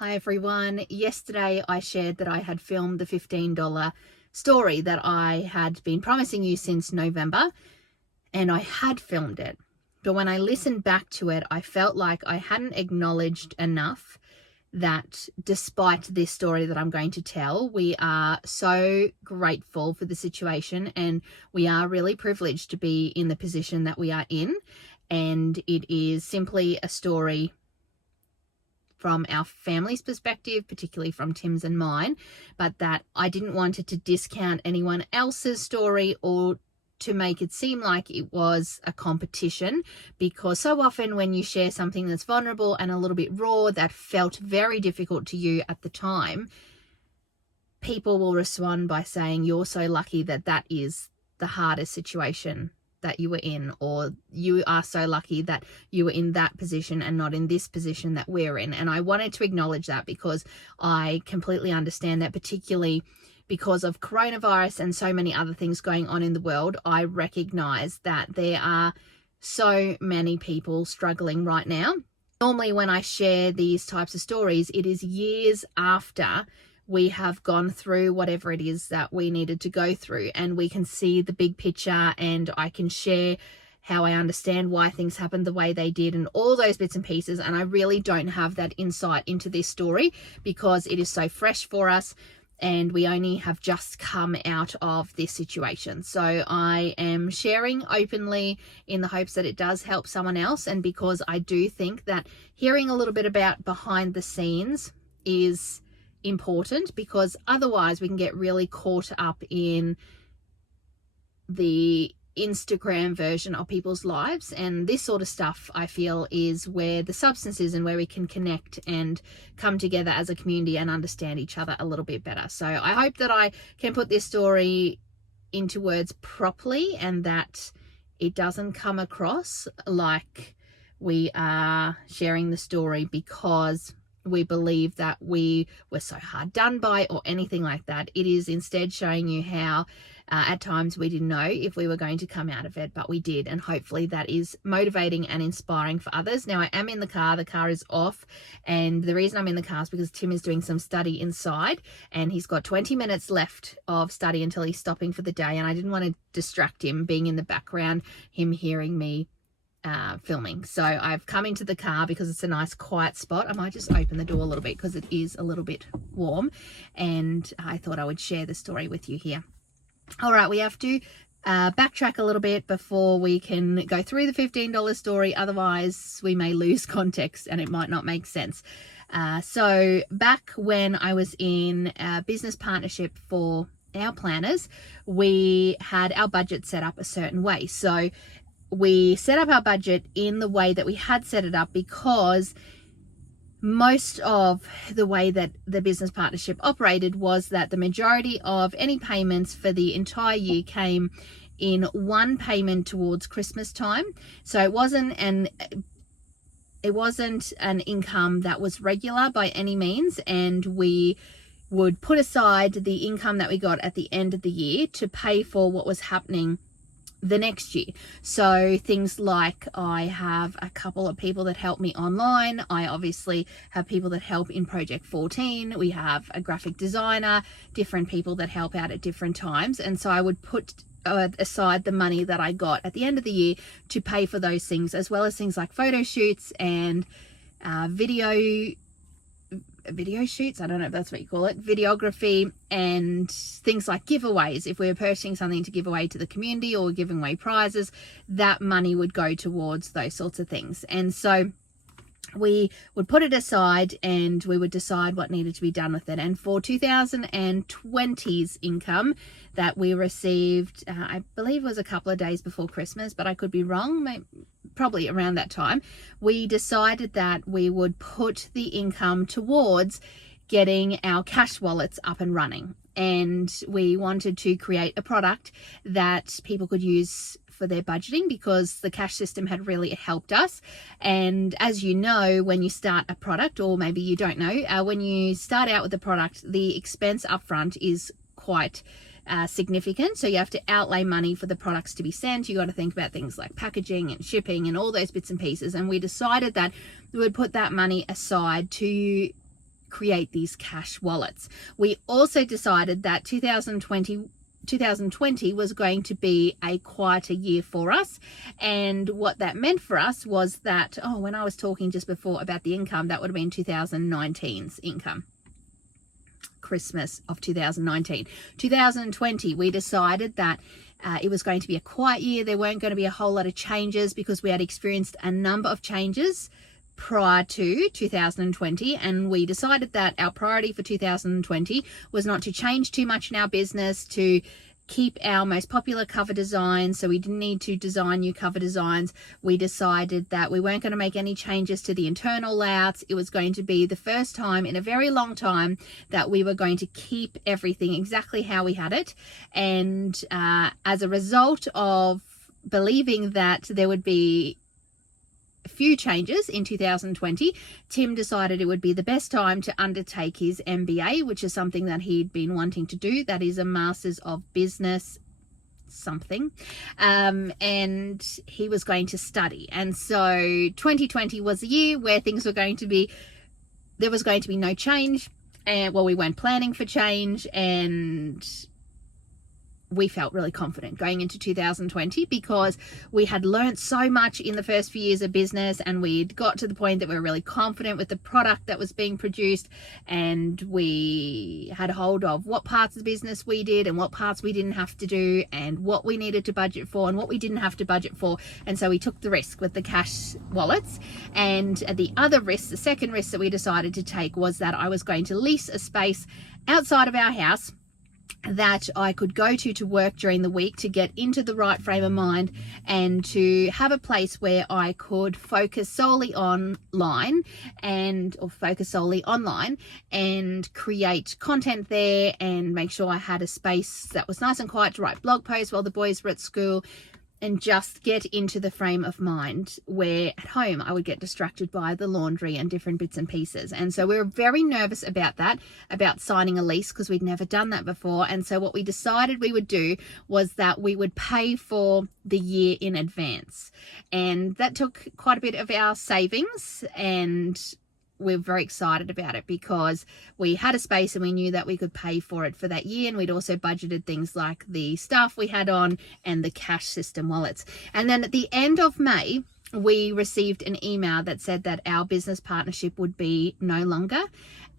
Hi everyone. Yesterday I shared that I had filmed the $15 story that I had been promising you since November, and I had filmed it. But when I listened back to it, I felt like I hadn't acknowledged enough that despite this story that I'm going to tell, we are so grateful for the situation and we are really privileged to be in the position that we are in. And it is simply a story from our family's perspective, particularly from Tim's and mine, but that I didn't want it to discount anyone else's story or to make it seem like it was a competition, because so often when you share something that's vulnerable and a little bit raw that felt very difficult to you at the time, people will respond by saying you're so lucky that that is the hardest situation that you were in, or you are so lucky that you were in that position and not in this position that we're in. And I wanted to acknowledge that because I completely understand that, particularly because of coronavirus and so many other things going on in the world. I recognize that there are so many people struggling right now. Normally when I share these types of stories, it is years after we have gone through whatever it is that we needed to go through, and we can see the big picture, and I can share how I understand why things happened the way they did and all those bits and pieces. And I really don't have that insight into this story because it is so fresh for us and we only have just come out of this situation. So I am sharing openly in the hopes that it does help someone else, and because I do think that hearing a little bit about behind the scenes is important, because otherwise we can get really caught up in the Instagram version of people's lives, and this sort of stuff I feel is where the substance is and where we can connect and come together as a community and understand each other a little bit better. So I hope that I can put this story into words properly and that it doesn't come across like we are sharing the story because we believe that we were so hard done by or anything like that. It is instead showing you how at times we didn't know if we were going to come out of it, but we did, and hopefully that is motivating and inspiring for others. Now I am in the car is off, and the reason I'm in the car is because Tim is doing some study inside and he's got 20 minutes left of study until he's stopping for the day, and I didn't want to distract him being in the background, him hearing me filming. So I've come into the car because it's a nice quiet spot. I might just open the door a little bit because it is a little bit warm, and I thought I would share the story with you here. All right, we have to backtrack a little bit before we can go through the $15 story. Otherwise we may lose context and it might not make sense. So back when I was in a business partnership for our planners, we had our budget set up a certain way. So we set up our budget in the way that we had set it up because most of the way that the business partnership operated was that the majority of any payments for the entire year came in one payment towards Christmas time. So it wasn't an income that was regular by any means, and we would put aside the income that we got at the end of the year to pay for what was happening the next year. So things like, I have a couple of people that help me online. I obviously have people that help in Project 14. We have a graphic designer, different people that help out at different times. And so I would put aside the money that I got at the end of the year to pay for those things, as well as things like photo shoots and video shoots, I don't know if that's what you call it, videography, and things like giveaways. If we were purchasing something to give away to the community or giving away prizes, that money would go towards those sorts of things. And so we would put it aside and we would decide what needed to be done with it. And for 2020's income that we received, I believe it was a couple of days before Christmas, but I could be wrong, probably around that time, we decided that we would put the income towards getting our cash wallets up and running. And we wanted to create a product that people could use for their budgeting because the cash system had really helped us. And as you know, when you start a product, or maybe you don't know, when you start out with a product, the expense upfront is quite significant. So you have to outlay money for the products to be sent. You got to think about things like packaging and shipping and all those bits and pieces. And we decided that we would put that money aside to create these cash wallets. We also decided that 2020 was going to be a quieter year for us. And what that meant for us was that, when I was talking just before about the income, that would have been 2019's income. Christmas of 2019. 2020, we decided that it was going to be a quiet year. There weren't going to be a whole lot of changes because we had experienced a number of changes prior to 2020, and we decided that our priority for 2020 was not to change too much in our business, to keep our most popular cover designs, so we didn't need to design new cover designs. We decided that we weren't going to make any changes to the internal layouts. It was going to be the first time in a very long time that we were going to keep everything exactly how we had it. And as a result of believing that there would be few changes in 2020, Tim decided it would be the best time to undertake his MBA, which is something that he'd been wanting to do. That is a Masters of Business something, and he was going to study. And so 2020 was a year where there was going to be no change, and we weren't planning for change, and we felt really confident going into 2020 because we had learned so much in the first few years of business, and we'd got to the point that we were really confident with the product that was being produced, and we had hold of what parts of the business we did and what parts we didn't have to do, and what we needed to budget for and what we didn't have to budget for. And so we took the risk with the cash wallets. And the other risk, the second risk that we decided to take, was that I was going to lease a space outside of our house that I could go to work during the week, to get into the right frame of mind and to have a place where I could focus solely online and create content there, and make sure I had a space that was nice and quiet to write blog posts while the boys were at school, and just get into the frame of mind where at home I would get distracted by the laundry and different bits and pieces. And so we were very nervous about that, about signing a lease, because we'd never done that before. And so what we decided we would do was that we would pay for the year in advance. And that took quite a bit of our savings, and we're very excited about it because we had a space and we knew that we could pay for it for that year. And we'd also budgeted things like the staff we had on and the cash system wallets. And then at the end of May, we received an email that said that our business partnership would be no longer.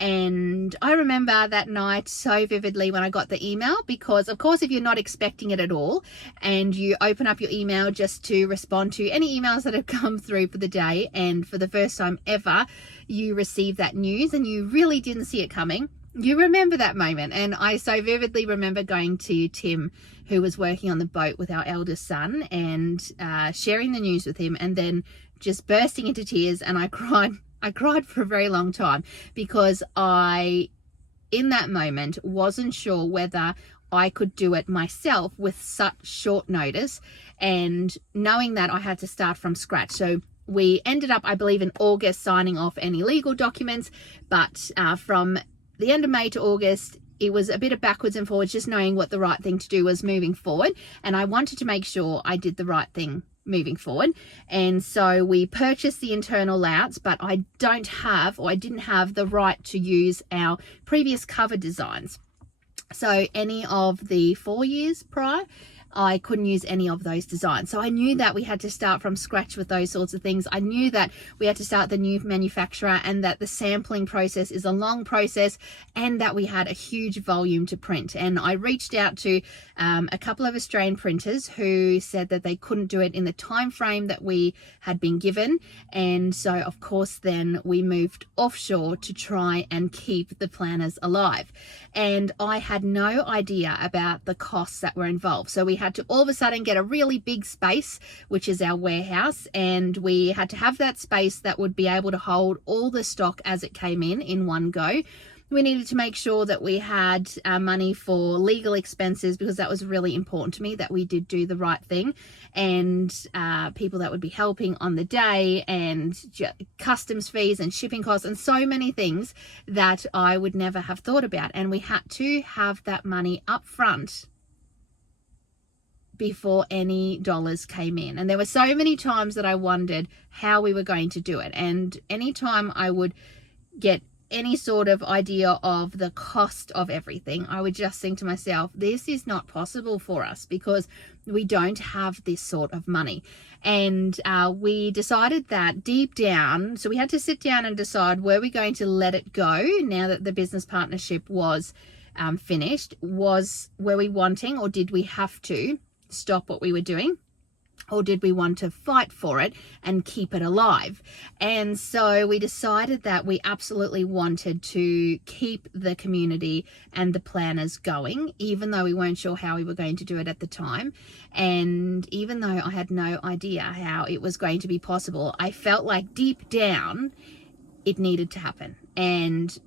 And I remember that night so vividly when I got the email, because of course, if you're not expecting it at all and you open up your email just to respond to any emails that have come through for the day, and for the first time ever you receive that news and you really didn't see it coming, you remember that moment. And I so vividly remember going to Tim, who was working on the boat with our eldest son, and sharing the news with him, and then just bursting into tears. And I cried for a very long time, because I, in that moment, wasn't sure whether I could do it myself with such short notice, and knowing that I had to start from scratch. So we ended up, I believe, in August signing off any legal documents, but from the end of May to August, it was a bit of backwards and forwards, just knowing what the right thing to do was moving forward. And I wanted to make sure I did the right thing moving forward. And so we purchased the internal layouts, but I didn't have the right to use our previous cover designs. So any of the 4 years prior, I couldn't use any of those designs. So I knew that we had to start from scratch with those sorts of things. I knew that we had to start the new manufacturer, and that the sampling process is a long process, and that we had a huge volume to print. And I reached out to a couple of Australian printers who said that they couldn't do it in the time frame that we had been given. And so of course then we moved offshore to try and keep the planners alive. And I had no idea about the costs that were involved. So we had to all of a sudden get a really big space, which is our warehouse, and we had to have that space that would be able to hold all the stock as it came in one go. We needed to make sure that we had money for legal expenses, because that was really important to me, that we did do the right thing, and people that would be helping on the day, and customs fees and shipping costs, and so many things that I would never have thought about. And we had to have that money up front before any dollars came in. And there were so many times that I wondered how we were going to do it. And anytime I would get any sort of idea of the cost of everything, I would just think to myself, this is not possible for us because we don't have this sort of money. And we decided that deep down, so we had to sit down and decide, were we going to let it go now that the business partnership was finished? Were we wanting, or did we have to stop what we were doing? Or did we want to fight for it and keep it alive? And so we decided that we absolutely wanted to keep the community and the planners going, even though we weren't sure how we were going to do it at the time. And even though I had no idea how it was going to be possible, I felt like deep down it needed to happen. And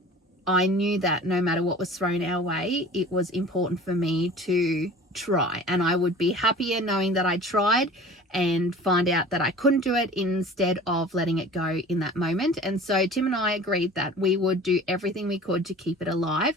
I knew that no matter what was thrown our way, it was important for me to try, and I would be happier knowing that I tried and find out that I couldn't do it instead of letting it go in that moment. And so Tim and I agreed that we would do everything we could to keep it alive.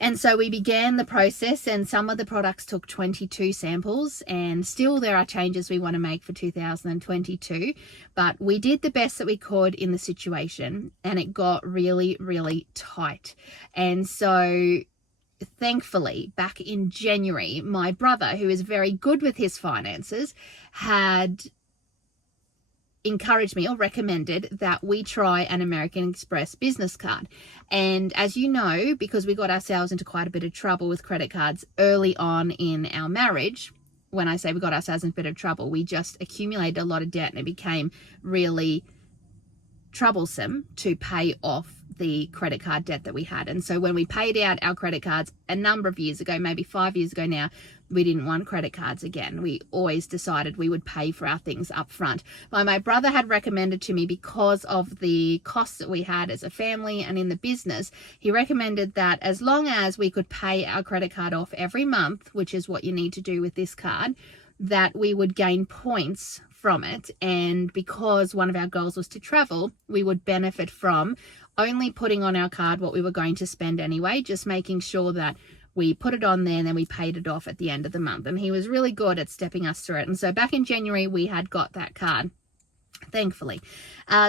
And so we began the process, and some of the products took 22 samples, and still there are changes we want to make for 2022, but we did the best that we could in the situation, and it got really, really tight. And so thankfully, back in January, my brother, who is very good with his finances, had encouraged me or recommended that we try an American Express business card. And as you know, because we got ourselves into quite a bit of trouble with credit cards early on in our marriage, when I say we got ourselves in a bit of trouble, we just accumulated a lot of debt, and it became really troublesome to pay off the credit card debt that we had. And so when we paid out our credit cards a number of years ago, maybe 5 years ago now, we didn't want credit cards again. We always decided we would pay for our things up front. But my brother had recommended to me, because of the costs that we had as a family and in the business, he recommended that as long as we could pay our credit card off every month, which is what you need to do with this card, that we would gain points from it. And because one of our goals was to travel, we would benefit from only putting on our card what we were going to spend anyway, just making sure that we put it on there and then we paid it off at the end of the month. And he was really good at stepping us through it. And so back in January, we had got that card, thankfully.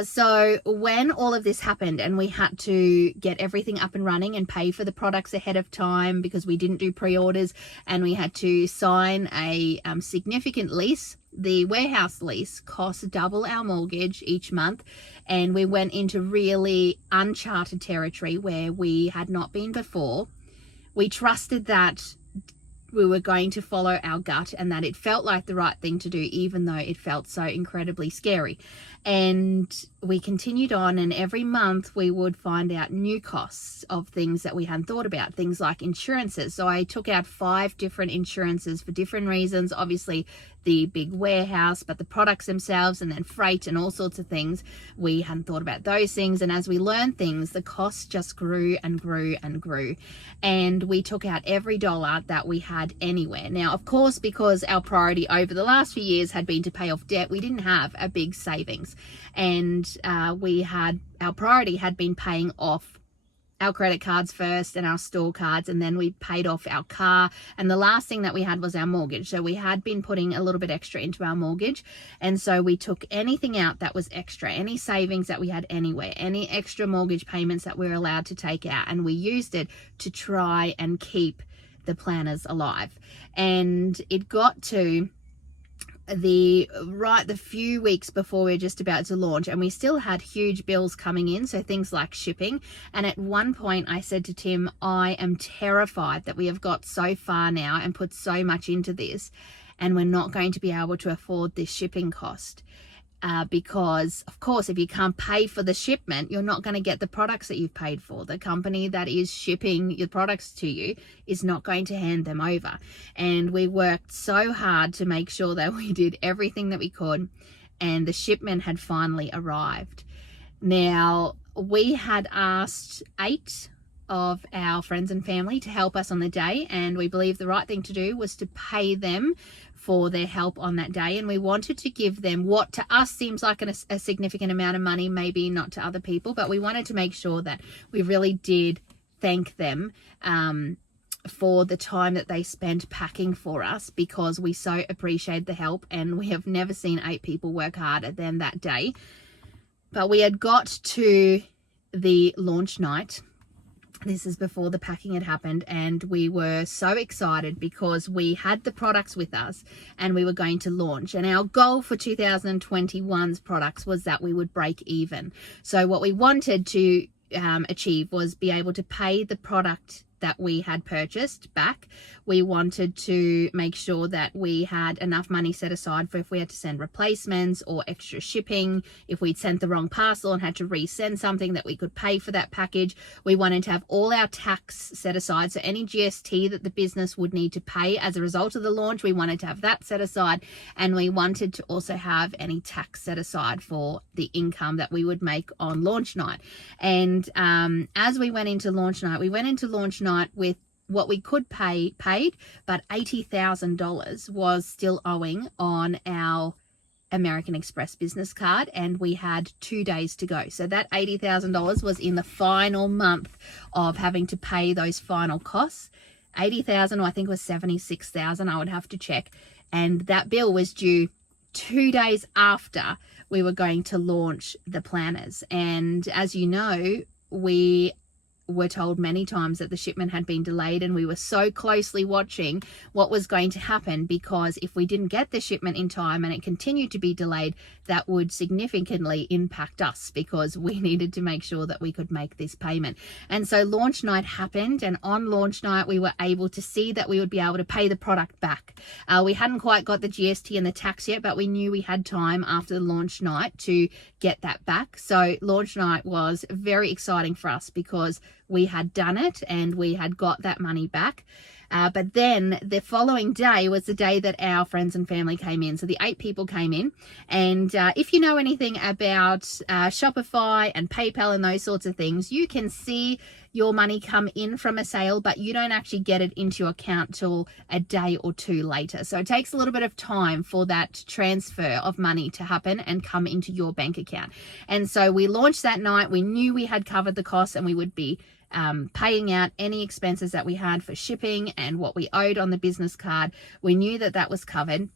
So when all of this happened and we had to get everything up and running and pay for the products ahead of time because we didn't do pre-orders, and we had to sign a significant lease, the warehouse lease cost double our mortgage each month, and we went into really uncharted territory where we had not been before. We trusted that we were going to follow our gut and that it felt like the right thing to do, even though it felt so incredibly scary. And we continued on, and every month we would find out new costs of things that we hadn't thought about, things like insurances. So I took out 5 different insurances for different reasons. Obviously the big warehouse, but the products themselves, and then freight and all sorts of things. We hadn't thought about those things. And as we learned things, the costs just grew and grew and grew. And we took out every dollar that we had anywhere. Now, of course, because our priority over the last few years had been to pay off debt, we didn't have a big savings. And our priority had been paying off our credit cards first and our store cards, and then we paid off our car, and the last thing that we had was our mortgage. So we had been putting a little bit extra into our mortgage, and so we took anything out that was extra, any savings that we had anywhere, any extra mortgage payments that we were allowed to take out, and we used it to try and keep the planners alive. And it got to the few weeks before we were just about to launch, and we still had huge bills coming in, so things like shipping. And at one point I said to Tim, I am terrified that we have got so far now and put so much into this, and we're not going to be able to afford this shipping cost. Because of course, if you can't pay for the shipment, you're not going to get the products that you've paid for. The company that is shipping your products to you is not going to hand them over. And we worked so hard to make sure that we did everything that we could, and the shipment had finally arrived. Now, we had asked 8 of our friends and family to help us on the day, and we believe the right thing to do was to pay them for their help on that day. And we wanted to give them what to us seems like a significant amount of money, maybe not to other people, but we wanted to make sure that we really did thank them for the time that they spent packing for us, because we so appreciate the help, and we have never seen 8 people work harder than that day. But we had got to the launch night, this is before the packing had happened, and we were so excited because we had the products with us and we were going to launch. And our goal for 2021's products was that we would break even. So what we wanted to achieve was be able to pay the product that we had purchased back. We wanted to make sure that we had enough money set aside for if we had to send replacements or extra shipping, if we'd sent the wrong parcel and had to resend something, that we could pay for that package. We wanted to have all our tax set aside, so any GST that the business would need to pay as a result of the launch, we wanted to have that set aside, and we wanted to also have any tax set aside for the income that we would make on launch night. And as we went into launch night, with what we could pay paid, but $80,000 was still owing on our American Express business card, and we had 2 days to go. So that $80,000 was in the final month of having to pay those final costs. 80,000, or I think it was 76,000, I would have to check. And that bill was due 2 days after we were going to launch the planners. And as you know, we were told many times that the shipment had been delayed, and we were so closely watching what was going to happen, because if we didn't get the shipment in time and it continued to be delayed, that would significantly impact us, because we needed to make sure that we could make this payment. And so launch night happened, and on launch night we were able to see that we would be able to pay the product back. We hadn't quite got the GST and the tax yet, but we knew we had time after the launch night to get that back. So launch night was very exciting for us because we had done it and we had got that money back. But then the following day was the day that our friends and family came in. So the 8 people came in. And if you know anything about Shopify and PayPal and those sorts of things, you can see your money come in from a sale, but you don't actually get it into your account till a day or 2 later. So it takes a little bit of time for that transfer of money to happen and come into your bank account. And so we launched that night. We knew we had covered the costs, and we would be paying out any expenses that we had for shipping and what we owed on the business card. We knew that that was covered.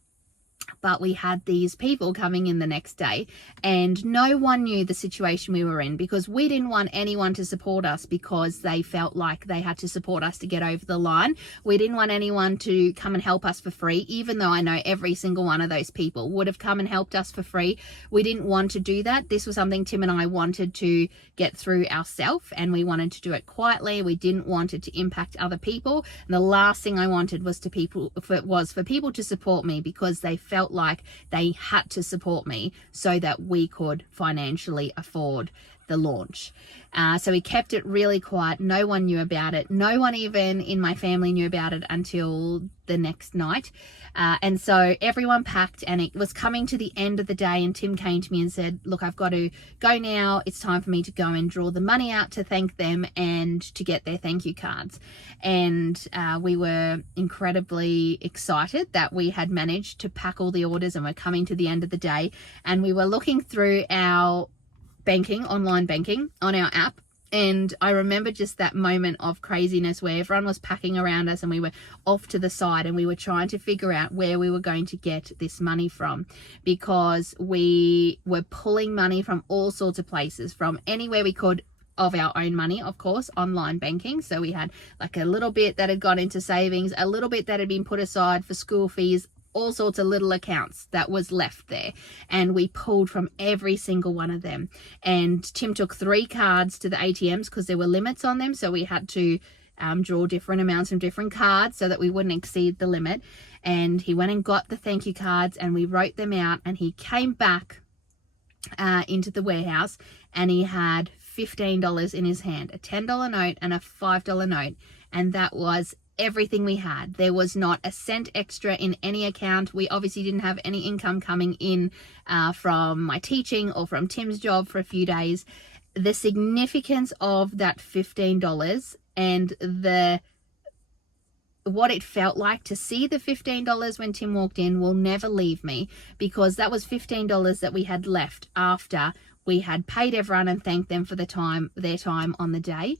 But we had these people coming in the next day, and no one knew the situation we were in, because we didn't want anyone to support us because they felt like they had to support us to get over the line. We didn't want anyone to come and help us for free, even though I know every single one of those people would have come and helped us for free. We didn't want to do that. This was something Tim and I wanted to get through ourselves, and we wanted to do it quietly. We didn't want it to impact other people. And the last thing I wanted was for people to support me because they felt like they had to support me so that we could financially afford the launch. So we kept it really quiet. No one knew about it. No one even in my family knew about it until the next night. And so everyone packed, and it was coming to the end of the day, and Tim came to me and said, look, I've got to go now. It's time for me to go and draw the money out to thank them and to get their thank you cards. And we were incredibly excited that we had managed to pack all the orders, and we're coming to the end of the day. And we were looking through our online banking on our app, and I remember just that moment of craziness where everyone was packing around us and we were off to the side, and we were trying to figure out where we were going to get this money from, because we were pulling money from all sorts of places, from anywhere we could of our own money, of course, online banking. So we had like a little bit that had gone into savings, a little bit that had been put aside for school fees, all sorts of little accounts that was left there, and we pulled from every single one of them. And Tim took 3 cards to the ATMs because there were limits on them, so we had to draw different amounts from different cards so that we wouldn't exceed the limit. And he went and got the thank you cards, and we wrote them out, and he came back into the warehouse, and he had $15 in his hand, a $10 note and a $5 note, and that was everything we had. There was not a cent extra in any account. We obviously didn't have any income coming in from my teaching or from Tim's job for a few days. The significance of that $15 and what it felt like to see the $15 when Tim walked in will never leave me, because that was $15 that we had left after we had paid everyone and thanked them for their time on the day.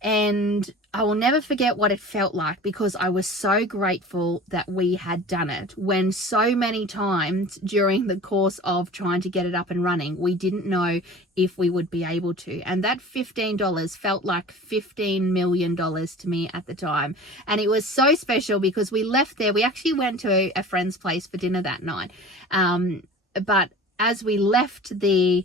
And I will never forget what it felt like, because I was so grateful that we had done it, when so many times during the course of trying to get it up and running, we didn't know if we would be able to. And that $15 felt like $15 million to me at the time. And it was so special because we left there. We actually went to a friend's place for dinner that night. But as we left the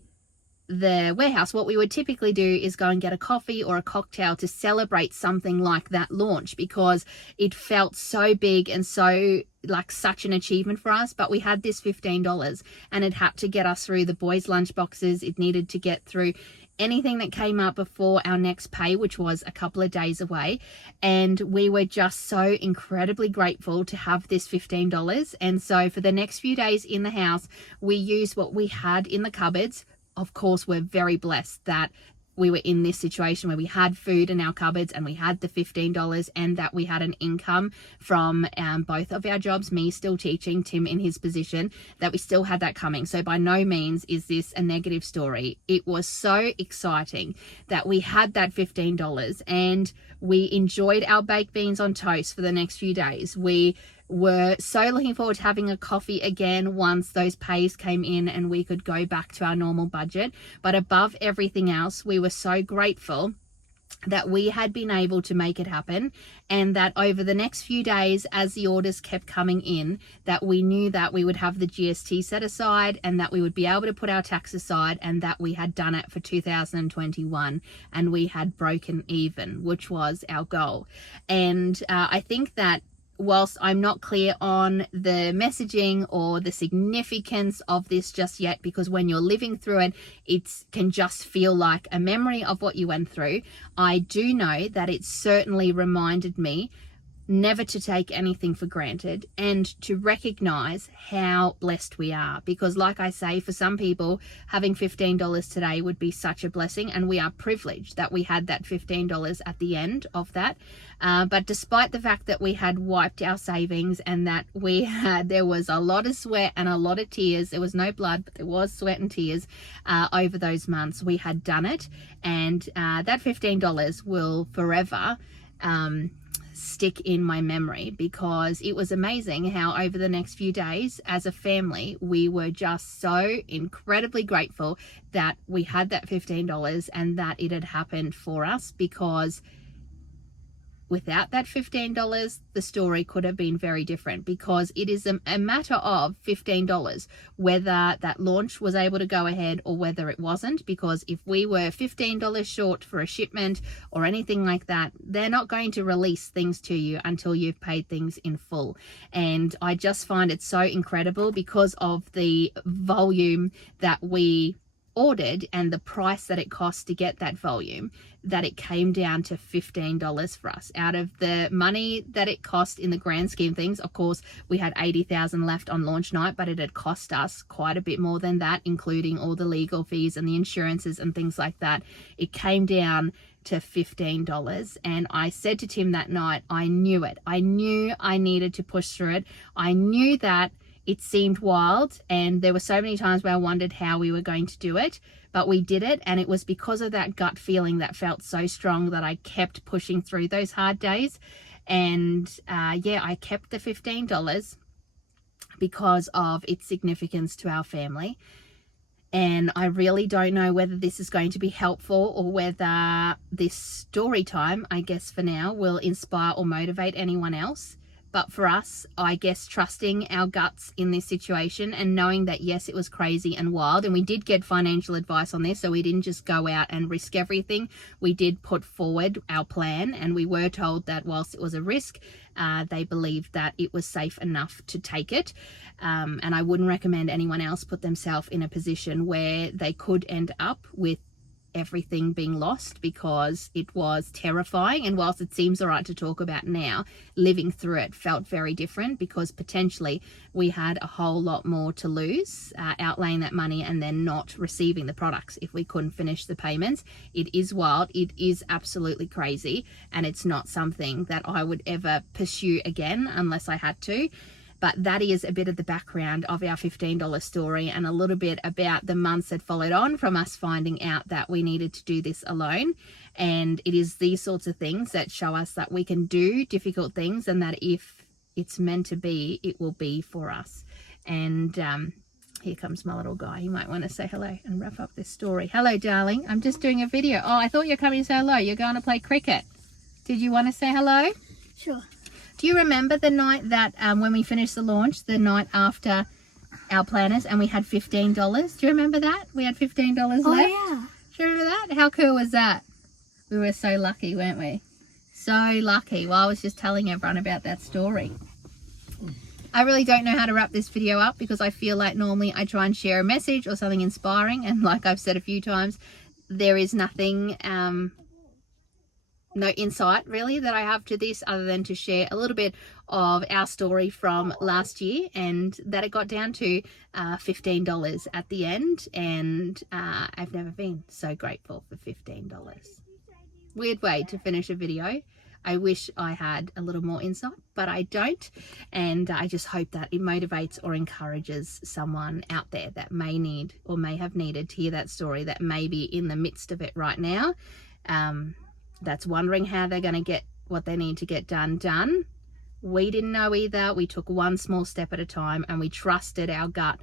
warehouse, what we would typically do is go and get a coffee or a cocktail to celebrate something like that launch, because it felt so big and so like such an achievement for us. But we had this $15 and it had to get us through the boys' lunch boxes. It needed to get through anything that came up before our next pay, which was a couple of days away. And we were just so incredibly grateful to have this $15. And so for the next few days in the house, we used what we had in the cupboards. Of course, we're very blessed that we were in this situation where we had food in our cupboards and we had the $15, and that we had an income from both of our jobs, me still teaching, Tim in his position, that we still had that coming. So by no means is this a negative story. It was so exciting that we had that $15 and we enjoyed our baked beans on toast for the next few days. We were so looking forward to having a coffee again once those pays came in and we could go back to our normal budget. But above everything else, we were so grateful that we had been able to make it happen, and that over the next few days, as the orders kept coming in, that we knew that we would have the GST set aside and that we would be able to put our tax aside, and that we had done it for 2021 and we had broken even, which was our goal. And I think that whilst I'm not clear on the messaging or the significance of this just yet, because when you're living through it, it can just feel like a memory of what you went through, I do know that it certainly reminded me never to take anything for granted and to recognize how blessed we are. Because like I say, for some people, having $15 today would be such a blessing, and we are privileged that we had that $15 at the end of that. But despite the fact that we had wiped our savings and that there was a lot of sweat and a lot of tears, there was no blood, but there was sweat and tears over those months, we had done it. And that $15 will forever stick in my memory, because it was amazing how over the next few days as a family, we were just so incredibly grateful that we had that $15 and that it had happened for us. Because without that $15, the story could have been very different, because it is a matter of $15 whether that launch was able to go ahead or whether it wasn't. Because if we were $15 short for a shipment or anything like that, they're not going to release things to you until you've paid things in full. And I just find it so incredible, because of the volume that we ordered and the price that it cost to get that volume, that it came down to $15 for us. Out of the money that it cost in the grand scheme of things, of course, we had $80,000 left on launch night, but it had cost us quite a bit more than that, including all the legal fees and the insurances and things like that. It came down to $15. And I said to Tim that night, I knew it. I knew I needed to push through it. I knew that it seemed wild, and there were so many times where I wondered how we were going to do it, but we did it. And it was because of that gut feeling that felt so strong that I kept pushing through those hard days. And I kept the $15 because of its significance to our family. And I really don't know whether this is going to be helpful, or whether this story time, I guess for now, will inspire or motivate anyone else. But for us, I guess trusting our guts in this situation and knowing that, yes, it was crazy and wild. And we did get financial advice on this, so we didn't just go out and risk everything. We did put forward our plan, and we were told that whilst it was a risk, they believed that it was safe enough to take it. And I wouldn't recommend anyone else put themselves in a position where they could end up with everything being lost, because it was terrifying. And whilst it seems all right to talk about now, living through it felt very different, because potentially we had a whole lot more to lose, outlaying that money and then not receiving the products if we couldn't finish the payments. It is wild. It is absolutely crazy, and it's not something that I would ever pursue again unless I had to. But that is a bit of the background of our $15 story, and a little bit about the months that followed on from us finding out that we needed to do this alone. And it is these sorts of things that show us that we can do difficult things, and that if it's meant to be, it will be for us. And here comes my little guy. He might want to say hello and wrap up this story. Hello, darling. I'm just doing a video. Oh, I thought you were coming to say hello. You're going to play cricket. Did you want to say hello? Sure. Do you remember the night that when we finished the launch, the night after our planners, and we had $15? Do you remember that? We had $15 left. Oh, yeah. Do you remember that? How cool was that? We were so lucky, weren't we? So lucky. Well, I was just telling everyone about that story. I really don't know how to wrap this video up, because I feel like normally I try and share a message or something inspiring, and like I've said a few times, there is nothing, no insight really that I have to this other than to share a little bit of our story from last year, and that it got down to $15 at the end, and I've never been so grateful for $15. Weird way to finish a video. I wish I had a little more insight, but I don't. And I just hope that it motivates or encourages someone out there that may need or may have needed to hear that story, that may be in the midst of it right now, that's wondering how they're going to get what they need to get done. We didn't know either. We took one small step at a time, and we trusted our gut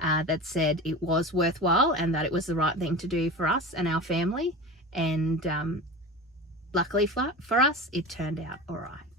that said it was worthwhile and that it was the right thing to do for us and our family. And luckily for us, it turned out all right.